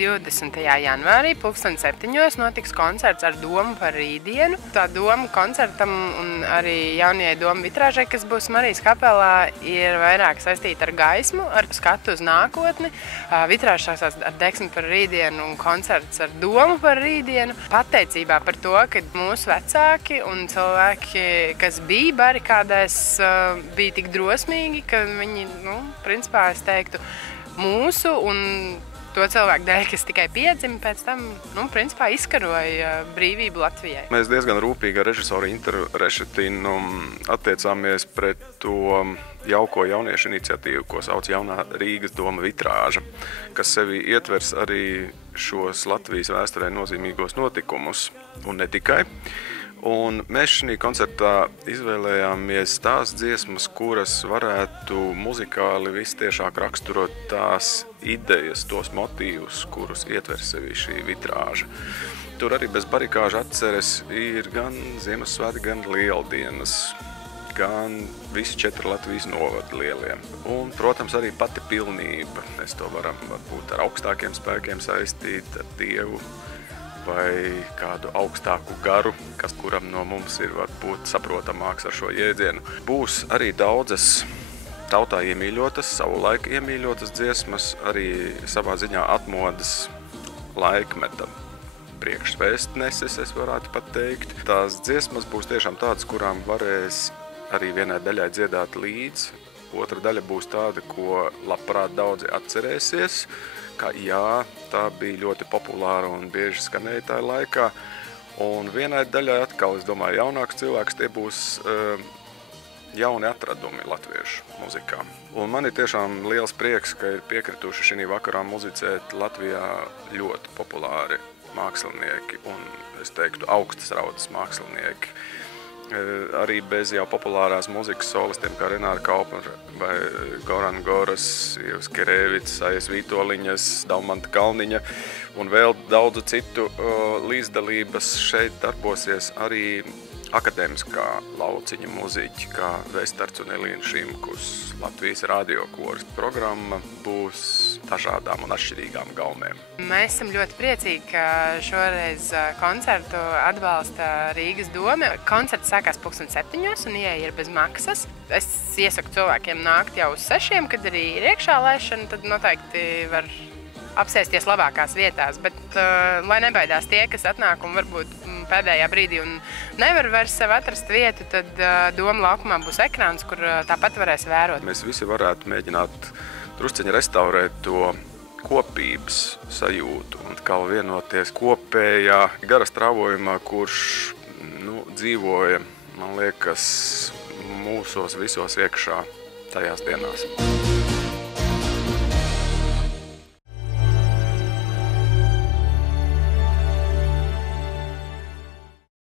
20. janvārī 2007. notiks koncerts ar domu par rītdienu. Tā doma koncertam un arī jaunajai domu vitrāžai, kas būs Marijas kapelā, ir vairāk saistīta ar gaismu, ar skatu uz nākotni. Vitrāža sāksās ar deksmi par rītdienu un koncerts ar domu par rītdienu. Pateicībā par to, ka mūsu vecāki un cilvēki, kas bija barikādēs, bija tik drosmīgi, ka viņi, principā es teiktu, mūsu un to cilvēku dēļ, kas tikai piedzima pēc tam, principā izkaroja brīvību Latvijai. Mēs diezgan rūpīgi ar režisoru Interu Rešetinu attiecāmies pret to jauko jauniešu iniciatīvu, ko sauc Jaunā Rīgas doma vitrāža, kas sevi ietvers arī šos Latvijas vēsturē nozīmīgos notikumus, un ne tikai. Un mēs šī koncertā izvēlējāmies tās dziesmas, kuras varētu muzikāli vistiešāk raksturot tās idejas, tos motīvus, kurus ietver sevi šī vitrāža. Tur arī bez barikāžu atceres ir gan Ziemassvētki, gan Lieldienas, gan visi 4 Latvijas novadi lielie. Un, protams, arī pati pilnība. Mēs to varam varbūt ar augstākiem spēkiem saistīt, ar Dievu, vai kādu augstāku garu, kas kuram no mums ir varbūt saprotamāks ar šo jēdzienu. Būs arī daudzas tautā iemīļotas, savulaik iemīļotas dziesmas, arī savā ziņā atmodas laikmeta priekšvēstneses, es varētu pat teikt. Tās dziesmas būs tiešām tādas, kurām varēs arī vienai daļai dziedāt līdz. Otra daļa būs tāda, ko labprāt daudzi atcerēsies, ka jā, tā bija ļoti populāra un bieži skanēja tajā laikā. Un vienai daļai atkal, es domāju, jaunāks cilvēks, tie būs jauni atradumi latviešu muzikā. Un man ir tiešām liels prieks, ka ir piekrituši šī vakarā muzicēt Latvijā ļoti populāri mākslinieki un, es teiktu, augstas raudas mākslinieki. Arī bez jau populārās muzikas solistiem kā Renāra Kaupmana vai Gorana Goras, Ievas Kerēvits, Aijas Vītoliņas, Daumanta Kalniņa un vēl daudzu citu līdzdalības šeit darbosies arī akadēmiskā lauciņa muziķi, kā Vestards un Elīna Šimkus. Latvijas radiokoras programma būs dažādām un atšķirīgām gaumēm. Mēs esam ļoti priecīgi, ka šoreiz koncertu atbalsta Rīgas doma. Koncerts sākās 2007. un ieeja ir bez maksas. Es iesaku cilvēkiem nākt jau uz 6, kad arī ir iekšā lēšana, tad noteikti var apsēsties labākās vietās, bet lai nebaidās tie, kas atnāk un varbūt pēdējā brīdī un nevar vairs sev atrast vietu, tad Doma laukumā būs ekrāns, kur tāpat varēs vērot. Mēs visi varētu mēģināt drusciņi restaurēt to kopības sajūtu un kā vienoties kopējā gara strāvojumā, kurš dzīvoja, man liekas, mūsos visos iekšā tajās dienās.